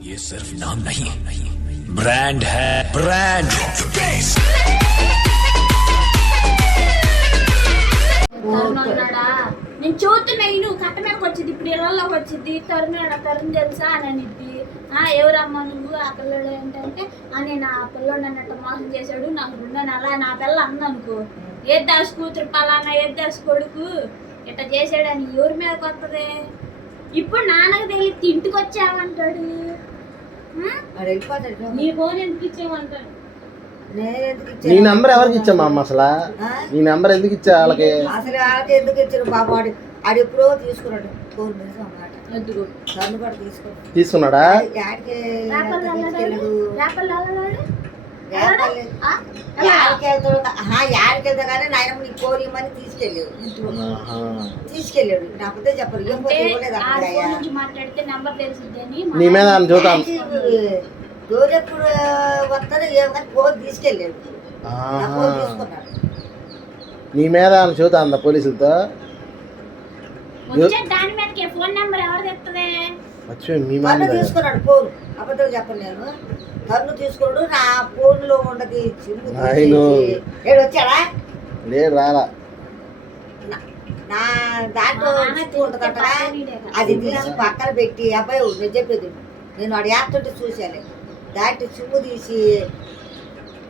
ये सिर्फ नाम नहीं ब्रांड है ब्रांड తరుణ్ అన్నాడా నేను చూస్తున్నా ఈ నువ్వు కట్ట మీదకి వచ్చింది ఇప్పుడు ఇళ్ళలోకి వచ్చింది తరుణాడా తరుణ్ తెలుసా అని అనిద్ది ఆ ఎవరమ్మా నువ్వు ఆ పిల్లడు ఏంటంటే ఆ నేను ఆ పిల్లోడు అన్నట్టు మోసం చేశాడు నాకు రెండు అలా నా పిల్ల అందనుకో ఏ దాస్ కూతురు పలానా ఏ దాస్ కొడుకు ఇట్లా చేశాడని ఎవరి మీద కొత్తదే ఇప్పుడు నాన్నకు తెలియదు ఇంటికి వచ్చావంటాడు ఉం? వాడు వెళ్ళిపోతాడు నీ ఫోన్ ఎందుకు నేను ఎందుకు నీ ఇచ్చాను నెంబర్ ఎవరికి ఇచ్చామా అమ్మ అసలు? నీ నెంబర్ ఎందుకు ఇచ్చా వాళ్ళకి? అసలు వాళ్ళకి ఎందుకు ఇచ్చారు బాబు వాడు ఆడు ఎప్పుడో తీసుకున్నాడు. ఫోన్ మీద అన్నమాట వద్దుగో నన్ను కూడా తీసుకున్నాడు? యాడికి ఆ? యాడికి వెళ్తా కానీ నాయన నీ కోరియమని తీసుకెళ్ళాడు. తీసుకెళ్ళాడు నాకపోతే చెప్పరు. ఏం మాట్లాడితే నెంబర్ నీ మీద చూద్దాం. డోర్ ఎప్పుడు వస్తాడో ఏం కానీ ఫోన్ తీసుకెళ్ళాడు నా మీద చూద్దాం అంద పోలీసులతో? దాని మీదకి ఫోన్ నెంబర్ ఎవరు తెస్తుంది మర్చిపోయి మీ మీద తీసుకున్నాడు ఫోన్ అబద్ధం చెప్పను నేను తను తీసుకున్నాడు నా ఫోన్లో ఉండదు చిమ్ము నాయనో. తీసేసి, ఏడు వచ్చాడా లేడు రాలా నా- దాంట్లో మా నాన్న చిమ్ము ఉంటుంది తిరిగితే అక్కడ పక్కనీడేగా. అది తీసి పక్కన పెట్టి అబ్బాయి నేను చెప్పేది నేను వాడు యాప్తుంటే చూశాను దాంట్లో చిమ్ము తీసి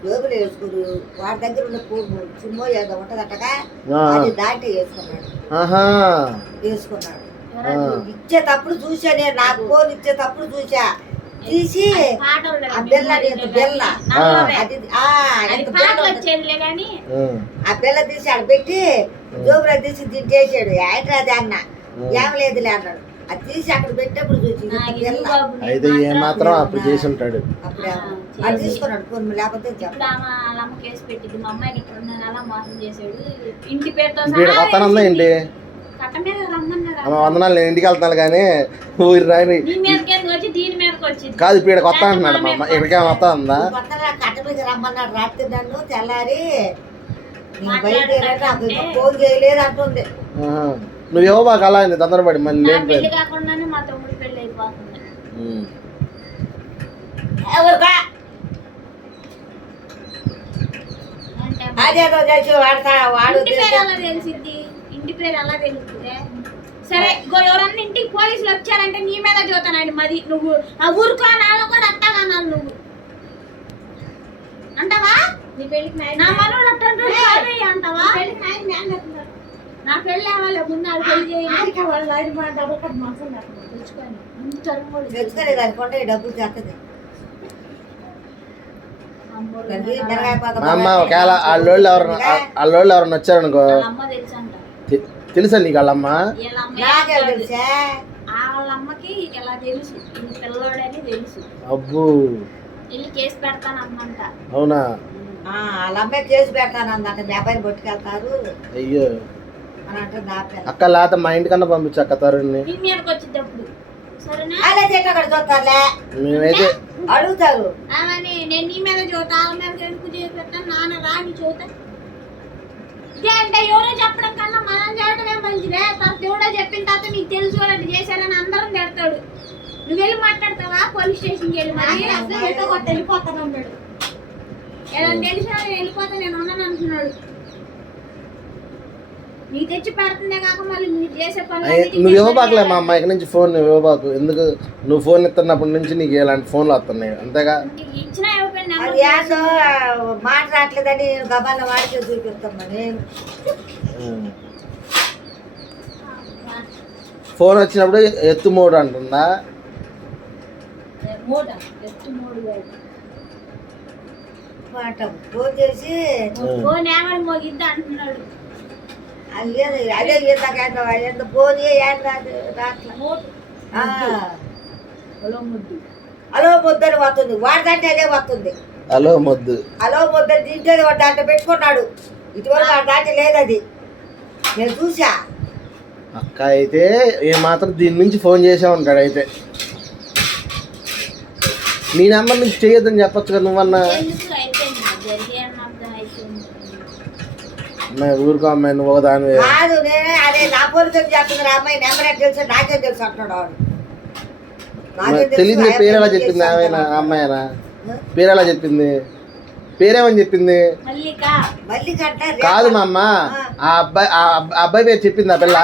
జోబులు వేసుకుని వాడి దగ్గర ఉన్న ఫోన్ చిమ్ము ఏదో ఉంటదటగా. అది దాంట్లో వేసుకున్నాడు ఆహా వేసుకున్నాడు. ఇచ్చేటప్పుడు చూసా నేను నాకు ఫోన్ ఇచ్చేటప్పుడు చూసా తీసి ఆ బెల్ల బెల్ల. అది ఆ, ఎంత బెల్ల ఉంది. ఆ. బెల్ల తీసి ఆడ పెట్టి జోబులో తీసి తింటేసాడు అది అన్న? ఏం లేదులే అన్నాడు. అది తీసి అక్కడ పెట్టినప్పుడు చూసి ఇంత బెల్ల. అయితే ఏ మాత్రం అప్పుడు చేసి ఉంటాడు. అప్పుడే అది తీసుకున్నాడు ఫోన్ లేకపోతే ఇప్పుడు చెప్ప ఆమె వాళ్ళ అమ్మ కేసు పెట్టింది. మా ఇట్లా ఉన్న నెల మోసం చేశాడు. ఇంటి పేరుతో వీడు సహా వస్తానందా ఏంటి? కట్ట మీద వందనాలు నేను ఇంటికి వెళ్తాను కానీ ఊరి రాని నీ మీదకి ఎందుకు వచ్చి దీని మీదకి వచ్చింది కాదు ఇప్పుడు ఇక్కడికి వస్తా అంటున్నాడు మా అమ్మ. ఇక్కడికి వస్తా ఉందా? కొత్తగా కట్ట మీద రమ్మన్నాడు రాత్రి నన్ను తెల్లారి. ఫోన్ చేయలేదు అంటుంది. ఆహా. నువ్వు ఇవ్వ బాగా అలా అయింది తొందరపడి మళ్ళీ నా లేదు పెళ్ళి కాకుండానే మా తమ్ముడు పెళ్ళి అయిపోతుంది. ఉం. ఎవరుగా అంటే అదేదో చేసి వాడతా వాడు ఇంటి పేరు ఎలా తెలిసిద్ది? ఇంటి పేరు ఎలా తెలుస్తుంది సరే ఇగో ఎవరన్నా ఇంటికి పోలీసులు వచ్చారంటే నీ మీద చూతానండి మరి నువ్వు ఆ ఊరుకో నాలో కూడా అట్టగనాలి నువ్వు. అంటావా? నీ పెళ్ళికి నా మనోడు అట్టంటాడు కాదే అంటావా? నా పెళ్ళి అవ్వాలి ముందు పెళ్ళి చేయాలి తెచ్చుకొని ఇంత అరుమోడు. తెచ్చుకోలేదు అనుకుంటే ఈ డబ్బులు చేస్తుంది మా అమ్మ ఒకవేళ వాళ్ళోళ్ళు ఎవరు వాళ్ళోళ్ళు ఎవరన్నా వచ్చారనుకో వాళ్ళ అమ్మ తెలుసు తెలుసా నీకు వాళ్ళమ్మ వీళ్ళ అమ్మ? నాకే ఏం కాదు. తెలుసా? ఇలా పిల్లోడని అబ్బో. వెళ్ళి పెడతాను అమ్మంట అవునా? ఆ, వాళ్ళ అమ్మాయి చేసి పెడతానందంట. పట్టుకెళ్తారు అయ్యో. అక్క లేత మా ఇంటికన్నా పంపించు అక్క తరుణ్ని. నీ మీదకి వచ్చినప్పుడు సరేనా? అలా చెట్టు అక్కడ చూస్తారులే. మేమైతే అడుగుతారు. ఆమెని నేను నీ మీద చూతా వాళ్ళ మీద ఎందుకు చేస్తాను నాన్న రాని చూతా ఇదే అంటే ఎవరో చెప్పడం కన్నా మనం మంచిదే తర్వాత ఎవడో చెప్పిన తర్వాత నీకు తెలుసు వాళ్ళు చేశారని అందరం తిడతాడు. నువ్వు వెళ్ళి మాట్లాడతావా? పోలీస్ స్టేషన్కి వెళ్ళి మరి వెళ్ళిపోతాను అన్నాడు ఏదైనా తెలిసినా నేను వెళ్ళిపోతా నేను ఉన్నాను అంటున్నాడు. నీకు తెచ్చి పెడుతుందే కాక మళ్ళీ మీరు చేసే అయ్య, నువ్వు ఇవ్వబాకలే మా అమ్మాయికి నుంచి ఫోన్ నువ్వు ఇవ్వబాకు. ఎందుకు? నువ్వు ఫోన్ ఇస్తున్నప్పటి నుంచి నీకు ఇలాంటి ఫోన్లు వస్తున్నాయి? అంతేగా? ఇచ్చినా ఇవ్వకపోయినా అది ఏందో మాట రావట్లేదని నేను గబాల వాడికి చూపిస్తామని ఉం. ఫోన్ వచ్చినప్పుడు ఎత్తు మూడు అంటుందా ఫోన్ చేసి ఫోన్ ఏమని మోగిద్దా అంటున్నాడు. అదే ఎంత ఫోన్ పొలం ముద్దు. అలో ముద్దని వస్తుంది వాడిదంటే అదే వస్తుంది హలో మొద్దు. అలో ముద్దని తింటే వాడు దాంట్లో పెట్టుకున్నాడు. వాడి దాంట్లో లేదు అది నేను చూసా అక్క అయితే ఏమాత్రం దీని నుంచి ఫోన్ చేసే ఉంటాడు అయితే నీ నెంబర్ నుంచి చేయొద్దని చెప్పచ్చు కదా నువ్వన్నా ఊరుకో అమ్మాయి నువ్వు దాని తెలియదు పేరు ఎలా చెప్పింది ఆమెనా అమ్మాయినా? పేరు ఎలా చెప్పింది? పేరేమని చెప్పింది? కాదు మా అమ్మ ఆ అబ్బాయి ఆ అబ్బాయి పేరు చెప్పింది ఆ పిల్ల